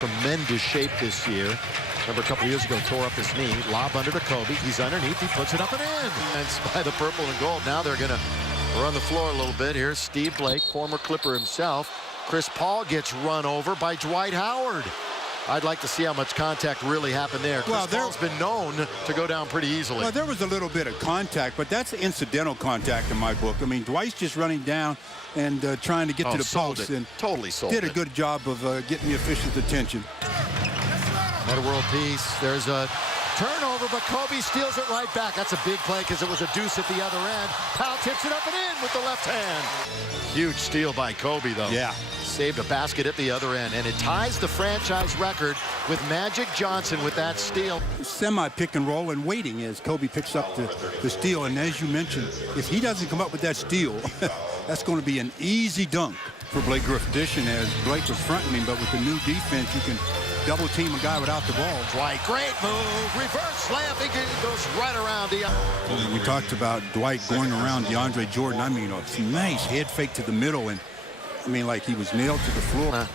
Tremendous shape this year. Remember a couple years ago, tore up his knee. Lob under to Kobe. He's underneath. He puts it up and in. And it's by the purple and gold. Now they're going to run the floor a little bit. Here's Steve Blake, former Clipper himself. Chris Paul gets run over by Dwight Howard. I'd like to see how much contact really happened there. Chris Paul's been known to go down pretty easily. Well, there was a little bit of contact, but that's incidental contact in my book. I mean, Dwight's just running down and trying to get to the post. And totally sold did a good job of getting the officials' attention. Meta world peace. There's a turnover, but Kobe steals it right back. That's a big play because it was a deuce at the other end. Powell tips it up and in with the left hand. Huge steal by Kobe, though. Yeah. Saved a basket at the other end, and it ties the franchise record with Magic Johnson with that steal. Semi-pick and roll and waiting as Kobe picks up the steal. And as you mentioned, if he doesn't come up with that steal, that's going to be an easy dunk for Blake Griffin. Addition as Blake was fronting him, but with the new defense, you can double team a guy without the ball. Dwight, great move, reverse slam, he goes right around the. We talked about Dwight going around DeAndre Jordan. I mean, a nice head fake to the middle, and I mean, like he was nailed to the floor.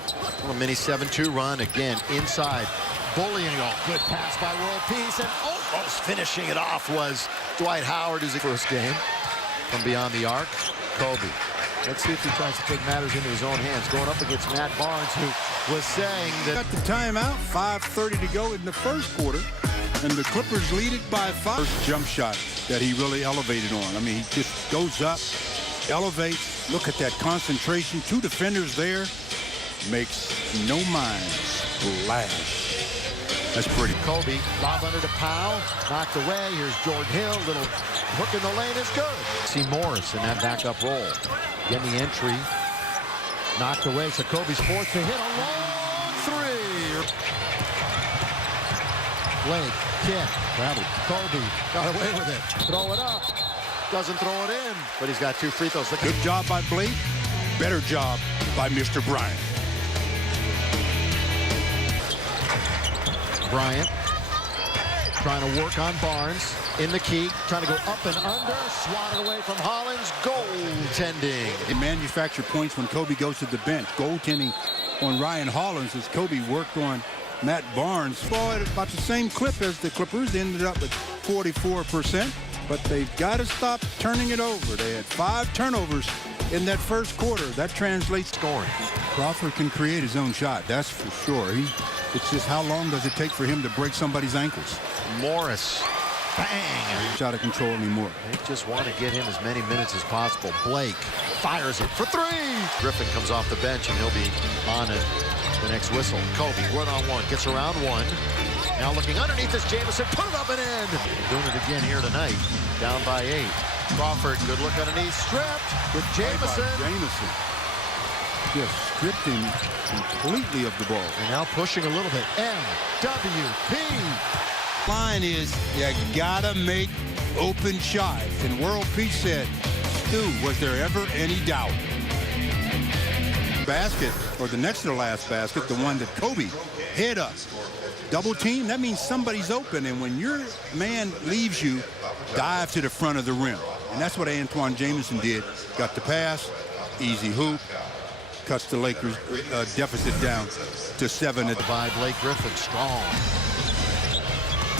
A mini 7-2 run again inside, bullying. Oh, good pass by World Peace, and almost finishing it off was Dwight Howard, who's the first game from beyond the arc. Kobe. Let's see if he tries to take matters into his own hands. Going up against Matt Barnes, who was saying that. Got the timeout, 5:30 to go in the first quarter, and the Clippers lead it by 5. First jump shot that he really elevated on. I mean, he just goes up, elevates. Look at that concentration. 2 defenders there. Makes no mind. Splash. That's pretty. Kobe, lob under to Powell, knocked away. Here's Jordan Hill, little hook in the lane is good. See Morris in that backup roll. Again, the entry, knocked away, so Kobe's forced to hit a long three. Blake, kick, grabbed. Kobe got away with it. Throw it up, doesn't throw it in, but he's got 2 free throws. Good job by Blake, better job by Mr. Bryant. Bryant trying to work on Barnes in the key, trying to go up and under, swatted away from Hollins. Goaltending. They manufacture points when Kobe goes to the bench. Goaltending on Ryan Hollins as Kobe worked on Matt Barnes. Well, at about the same clip as the Clippers, ended up at 44%, but they've got to stop turning it over. They had 5 turnovers in that first quarter. That translates scoring. Crawford can create his own shot, that's for sure. It's just how long does it take for him to break somebody's ankles? Morris, bang! He's out of control anymore. They just want to get him as many minutes as possible. Blake fires it for 3. Griffin comes off the bench, and he'll be on it the next whistle. Kobe, one-on-one, gets around 1. Now looking underneath this, Jamison, put it up and in. Doing it again here tonight, down by 8. Crawford, good look underneath, stripped with Jamison. Jamison just stripped him completely of the ball. And now pushing a little bit. MVP. Line is, you gotta make open shots. And World Peace said, Stu, was there ever any doubt? Basket, or the next to the last basket, the one that Kobe head up. Double team, that means somebody's open. And when your man leaves you, dive to the front of the rim. And that's what Antoine Jamison did. Got the pass, easy hoop. Cuts the Lakers deficit down to 7. By Blake Griffin, strong.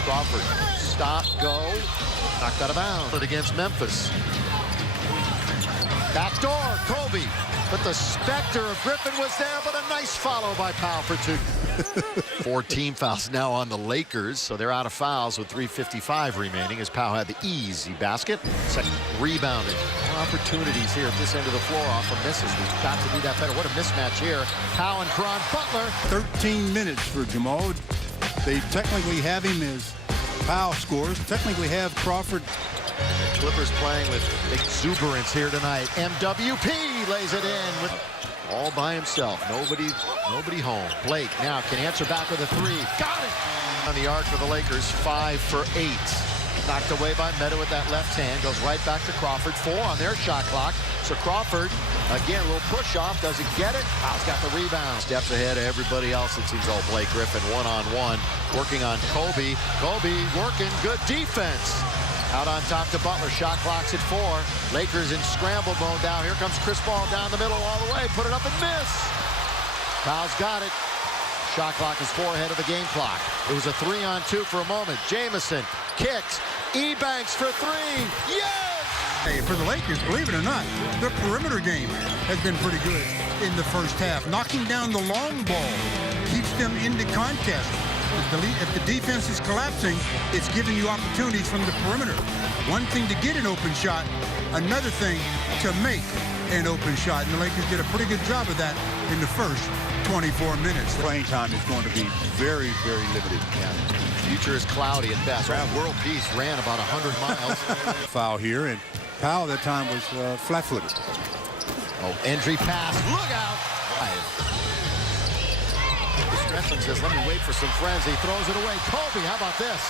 Crawford, stop, go. Knocked out of bounds against Memphis. Backdoor, Kobe. But the specter of Griffin was there, but a nice follow by Powell for 2. 4 team fouls now on the Lakers, so they're out of fouls with 3:55 remaining as Powell had the easy basket. Second, rebounding. More opportunities here at this end of the floor off of misses. We've got to do that better. What a mismatch here. Powell and Caron Butler. 13 minutes for Jamal. They technically have him as Powell scores. Technically have Crawford. Clippers playing with exuberance here tonight. MWP lays it in with all by himself. Nobody home. Blake now can answer back with a 3. Got it! On the arc for the Lakers, 5 for 8. Knocked away by Meta with that left hand. Goes right back to Crawford. 4 on their shot clock. So Crawford, again, a little push off. Does he get it? Powell's got the rebound. Steps ahead of everybody else. It seems all Blake Griffin one-on-one. Working on Kobe. Kobe working good defense. Out on top to Butler. Shot clock's at 4. Lakers in scramble mode now. Here comes Chris Paul down the middle all the way. Put it up and miss. Powell's got it. Shot clock is 4 ahead of the game clock. It was a 3-on-2 for a moment. Jamison kicks. Ebanks for 3. Yes! Hey, for the Lakers, believe it or not, their perimeter game has been pretty good in the first half. Knocking down the long ball keeps them into contest. If the defense is collapsing, it's giving you opportunities from the perimeter. One thing to get an open shot, another thing to make an open shot. And the Lakers did a pretty good job of that in the first 24 minutes. Playing time is going to be very, very limited. Yeah. Future is cloudy at best. World Peace ran about 100 miles. Foul here, and Powell that time was flat-footed. Oh, entry pass. Look out. Stretchman says, let me wait for some friends. He throws it away. Kobe, how about this?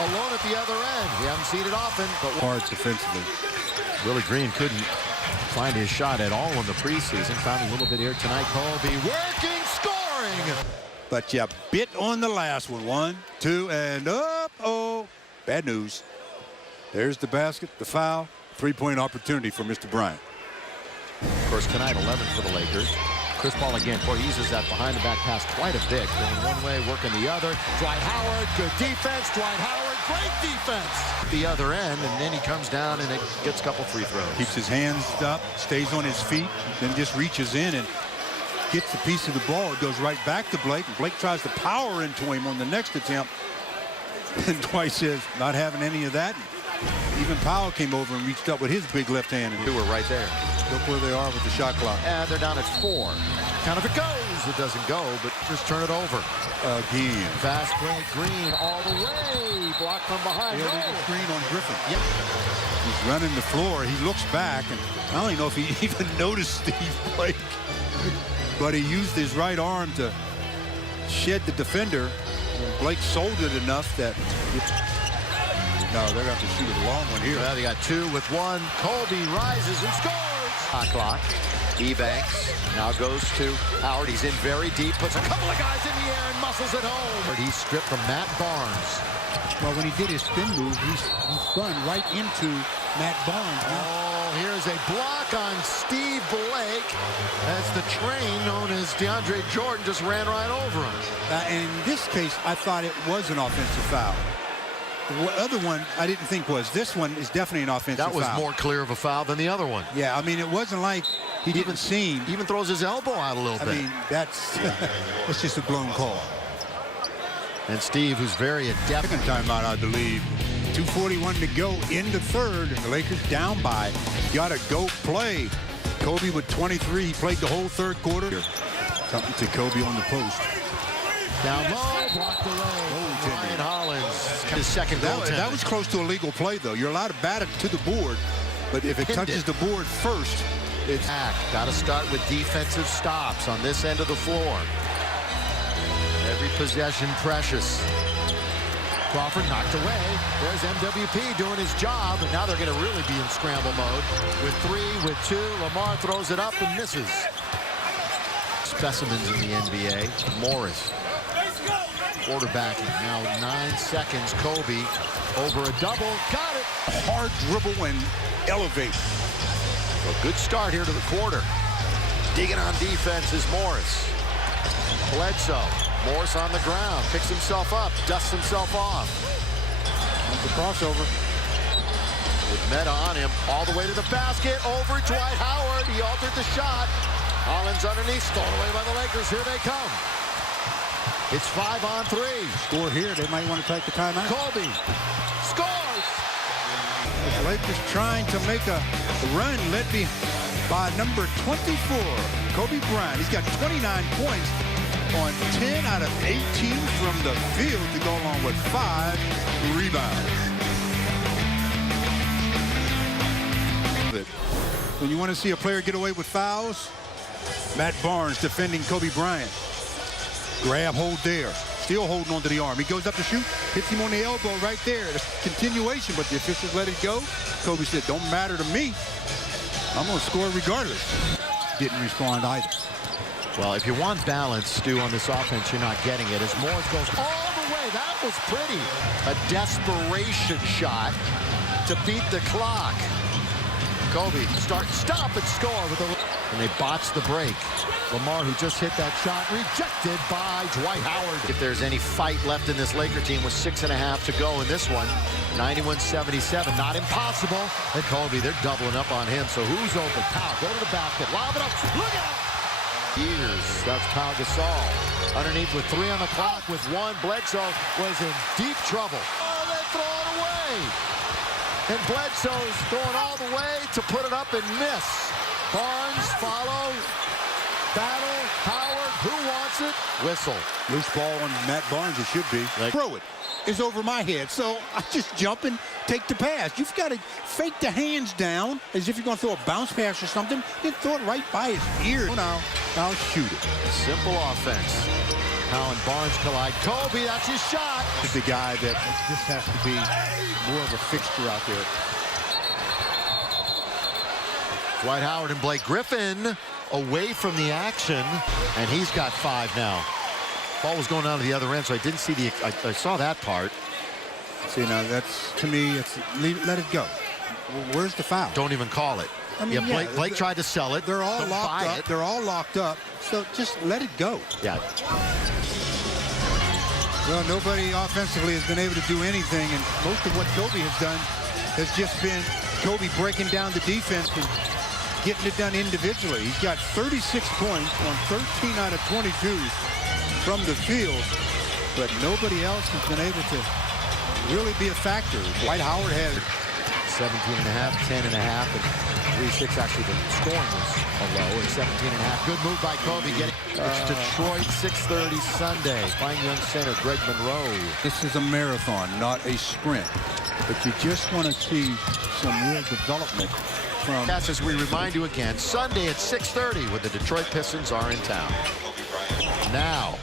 Alone at the other end. We haven't seen it often, but hard defensively. Willie Green couldn't find his shot at all in the preseason. Found a little bit here tonight. Kobe working, scoring. But you bit on the last one. 1, 2, and up. Oh, bad news. There's the basket, the foul, 3-point opportunity for Mr. Bryant. Of course, tonight 11 for the Lakers. Chris Paul again. Boy, he uses that behind-the-back pass quite a bit. Going one way, working the other. Dwight Howard, good defense. Dwight Howard, great defense. The other end, and then he comes down and it gets a couple free throws. Keeps his hands up, stays on his feet, then just reaches in and gets a piece of the ball. It goes right back to Blake. Blake tries to power into him on the next attempt. And Dwight says, not having any of that. Even Powell came over and reached up with his big left hand. And they were right there. Look where they are with the shot clock. And they're down at 4. Count if it goes. It doesn't go, but just turn it over. Again. Fast break. Green all the way. Blocked from behind. Illegal screen on Griffin. Yep. He's running the floor. He looks back, and I don't even know if he even noticed Steve Blake. But he used his right arm to shed the defender. Blake sold it enough that... No, they're going to have to shoot a long one here. Well, they got 2 with 1. Kobe rises and scores. Hot clock. Ebanks now goes to Howard. He's in very deep. Puts a couple of guys in the air and muscles it home. He's stripped from Matt Barnes. Well, when he did his spin move, he spun right into Matt Barnes. Oh, here's a block on Steve Blake as the train known as DeAndre Jordan just ran right over him. And in this case, I thought it was an offensive foul. The other one I didn't think was. This one is definitely an offensive foul. That was more clear of a foul than the other one. Yeah, I mean, it wasn't like he didn't see. Even throws his elbow out a little bit. I mean, that's just a blown call. And Steve, who's very adept. Second timeout, I believe. 2:41 to go in the third, and the Lakers down by. Gotta go play. Kobe with 23. He played the whole third quarter. Something to Kobe on the post. Down low, blocked away. Ryan Hollins, his second goal. That was close to a legal play, though. You're allowed to bat it to the board, but if it touches the board first, it's... Got to start with defensive stops on this end of the floor. Every possession precious. Crawford knocked away. There's MWP doing his job, and now they're going to really be in scramble mode. With 3, with 2, Lamar throws it up and misses. Specimens in the NBA. Morris. Quarterbacking now 9 seconds. Kobe over a double. Got it. Hard dribble and elevate. So good start here to the quarter. Digging on defense is Morris. Bledsoe. Morris on the ground. Picks himself up. Dusts himself off. There's the crossover. With Meta on him. All the way to the basket. Over Dwight Howard. He altered the shot. Hollins underneath. Stolen away by the Lakers. Here they come. It's 5 on 3. Score here. They might want to take the timeout. Kobe scores. The Lakers trying to make a run led by number 24, Kobe Bryant. He's got 29 points on 10 out of 18 from the field to go along with 5 rebounds. When you want to see a player get away with fouls, Matt Barnes defending Kobe Bryant. Grab, hold there. Still holding onto the arm. He goes up to shoot, hits him on the elbow right there. It's continuation, but the officials let it go. Kobe said, don't matter to me. I'm going to score regardless. Didn't respond either. Well, if you want balance, Stu, on this offense, you're not getting it. As Morris goes all the way, that was pretty. A desperation shot to beat the clock. Kobe stop and score with a... And they botched the break. Lamar, who just hit that shot, rejected by Dwight Howard. If there's any fight left in this Laker team with 6.5 to go in this one, 91-77, not impossible. And Kobe, they're doubling up on him. So who's open? Powell, go to the basket, lob it up, look out! Years, that's Pau Gasol. Underneath with 3 on the clock with 1, Bledsoe was in deep trouble. Oh, they throw it away! And Bledsoe's going all the way to put it up and miss. Barnes follow. Battle, Howard, who wants it? Whistle. Loose ball on Matt Barnes, it should be. Throw it. It's over my head, so I just jump and take the pass. You've got to fake the hands down as if you're going to throw a bounce pass or something, then throw it right by his ear. Now, I'll shoot it. Simple offense. Powell and Barnes collide. Kobe, that's his shot. It's the guy that just has to be more of a fixture out there. Dwight Howard and Blake Griffin away from the action, and he's got 5 now. Ball was going down to the other end, so I didn't see the. I saw that part. See, now that's, to me, it's let it go. Where's the foul? Don't even call it. I mean, yeah, Blake tried to sell it. They're all Don't locked buy up. it. They're all locked up. So just let it go. Yeah. Well, nobody offensively has been able to do anything, and most of what Kobe has done has just been Kobe breaking down the defense and getting it done individually. He's got 36 points on 13 out of 22 from the field, but nobody else has been able to really be a factor. Dwight Howard has 17.5, 10.5, and 3-6. Actually, the scoring was a low, and 17.5. Good move by Kobe. It's Detroit, 6:30 Sunday. Fine young center Greg Monroe. This is a marathon, not a sprint, but you just want to see some real development from. That's as we remind you again, Sunday at 6:30 when the Detroit Pistons are in town. Now.